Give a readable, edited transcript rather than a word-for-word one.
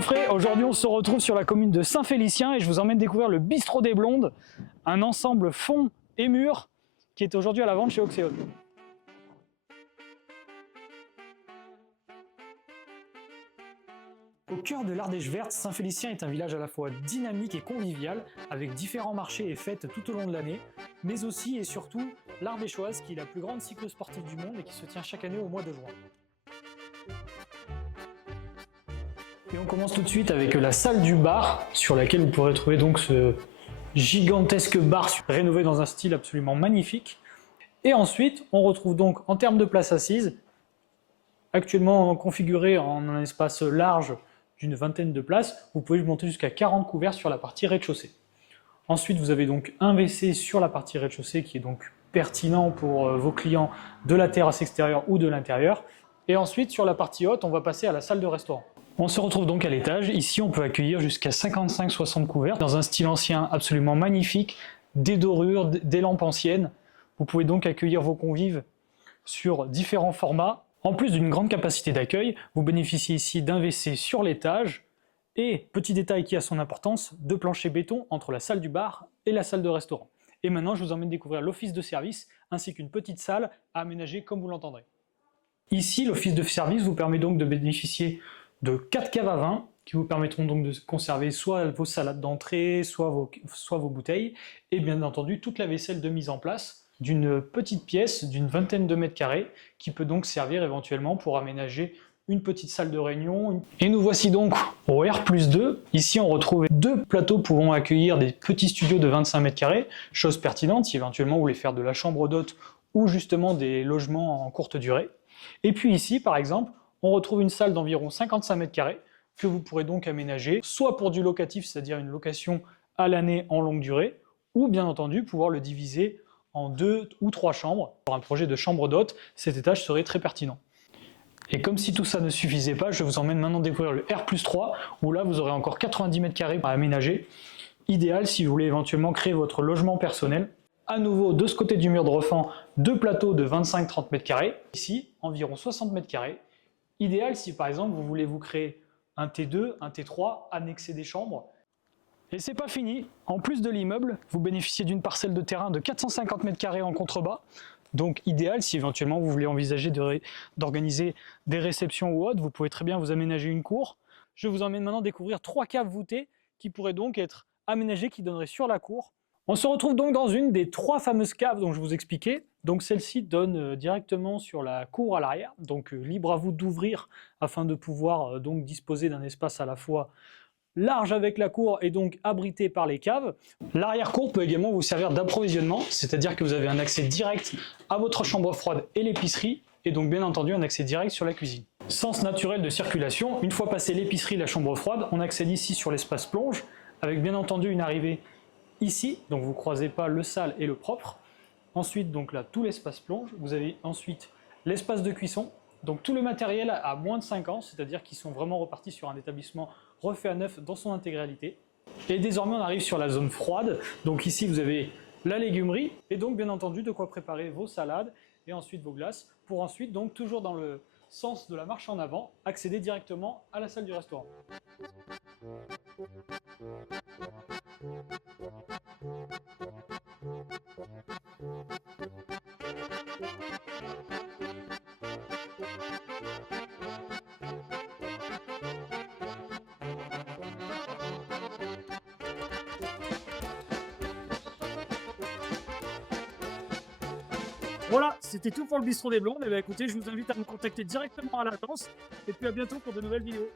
Geoffrey, aujourd'hui on se retrouve sur la commune de Saint-Félicien et je vous emmène découvrir le Bistrot des Blondes, un ensemble fond et mur qui est aujourd'hui à la vente chez Oxéon. Au cœur de l'Ardèche verte, Saint-Félicien est un village à la fois dynamique et convivial, avec différents marchés et fêtes tout au long de l'année, mais aussi et surtout l'Ardéchoise qui est la plus grande cyclo-sportive du monde et qui se tient chaque année au mois de juin. Et on commence tout de suite avec la salle du bar, sur laquelle vous pourrez trouver donc ce gigantesque bar rénové dans un style absolument magnifique. Et ensuite, on retrouve donc en termes de place assise, actuellement configuré en un espace large d'une vingtaine de places, vous pouvez monter jusqu'à 40 couverts sur la partie rez-de-chaussée. Ensuite, vous avez donc un WC sur la partie rez-de-chaussée qui est donc pertinent pour vos clients de la terrasse extérieure ou de l'intérieur. Et ensuite, sur la partie haute, on va passer à la salle de restaurant. On se retrouve donc à l'étage. Ici, on peut accueillir jusqu'à 55-60 couverts dans un style ancien absolument magnifique, des dorures, des lampes anciennes. Vous pouvez donc accueillir vos convives sur différents formats. En plus d'une grande capacité d'accueil, vous bénéficiez ici d'un WC sur l'étage et, petit détail qui a son importance, de planchers béton entre la salle du bar et la salle de restaurant. Et maintenant, je vous emmène découvrir l'office de service ainsi qu'une petite salle à aménager comme vous l'entendrez. Ici, l'office de service vous permet donc de bénéficier de 4 caves à vin qui vous permettront donc de conserver soit vos salades d'entrée, soit vos bouteilles, et bien entendu toute la vaisselle de mise en place d'une petite pièce d'une vingtaine de mètres carrés qui peut donc servir éventuellement pour aménager une petite salle de réunion. Et nous voici donc au R+2. Ici on retrouve 2 plateaux pouvant accueillir des petits studios de 25 mètres carrés, chose pertinente si éventuellement vous voulez faire de la chambre d'hôte ou justement des logements en courte durée. Et puis ici par exemple, on retrouve une salle d'environ 55 mètres carrés que vous pourrez donc aménager soit pour du locatif, c'est-à-dire une location à l'année en longue durée, ou bien entendu pouvoir le diviser en 2 ou 3 chambres. Pour un projet de chambre d'hôte, cet étage serait très pertinent. Et comme si tout ça ne suffisait pas, je vous emmène maintenant découvrir le R+3, où là vous aurez encore 90 mètres carrés à aménager. Idéal si vous voulez éventuellement créer votre logement personnel. À nouveau, de ce côté du mur de refend, 2 plateaux de 25-30 mètres carrés. Ici, environ 60 mètres carrés. Idéal si par exemple vous voulez vous créer un T2, un T3, annexer des chambres. Et c'est pas fini, en plus de l'immeuble, vous bénéficiez d'une parcelle de terrain de 450 mètres carrés en contrebas, donc idéal si éventuellement vous voulez envisager d'organiser des réceptions ou autres, vous pouvez très bien vous aménager une cour. Je vous emmène maintenant découvrir 3 caves voûtées qui pourraient donc être aménagées, qui donneraient sur la cour. On se retrouve donc dans une des 3 fameuses caves dont je vous expliquais. Donc celle-ci donne directement sur la cour à l'arrière, donc libre à vous d'ouvrir afin de pouvoir donc disposer d'un espace à la fois large avec la cour et donc abrité par les caves. L'arrière-cour peut également vous servir d'approvisionnement, c'est-à-dire que vous avez un accès direct à votre chambre froide et l'épicerie, et donc bien entendu un accès direct sur la cuisine. Sens naturel de circulation, une fois passé l'épicerie et la chambre froide, on accède ici sur l'espace plonge, avec bien entendu une arrivée ici, donc vous ne croisez pas le sale et le propre. Ensuite, donc là, tout l'espace plonge. Vous avez ensuite l'espace de cuisson. Donc tout le matériel a moins de 5 ans, c'est-à-dire qu'ils sont vraiment repartis sur un établissement refait à neuf dans son intégralité. Et désormais, on arrive sur la zone froide. Donc ici, vous avez la légumerie et donc bien entendu de quoi préparer vos salades et ensuite vos glaces pour ensuite, donc toujours dans le sens de la marche en avant, accéder directement à la salle du restaurant. Voilà, c'était tout pour le Bistrot des Blondes. Et bien écoutez, je vous invite à me contacter directement à l'agence. Et puis à bientôt pour de nouvelles vidéos.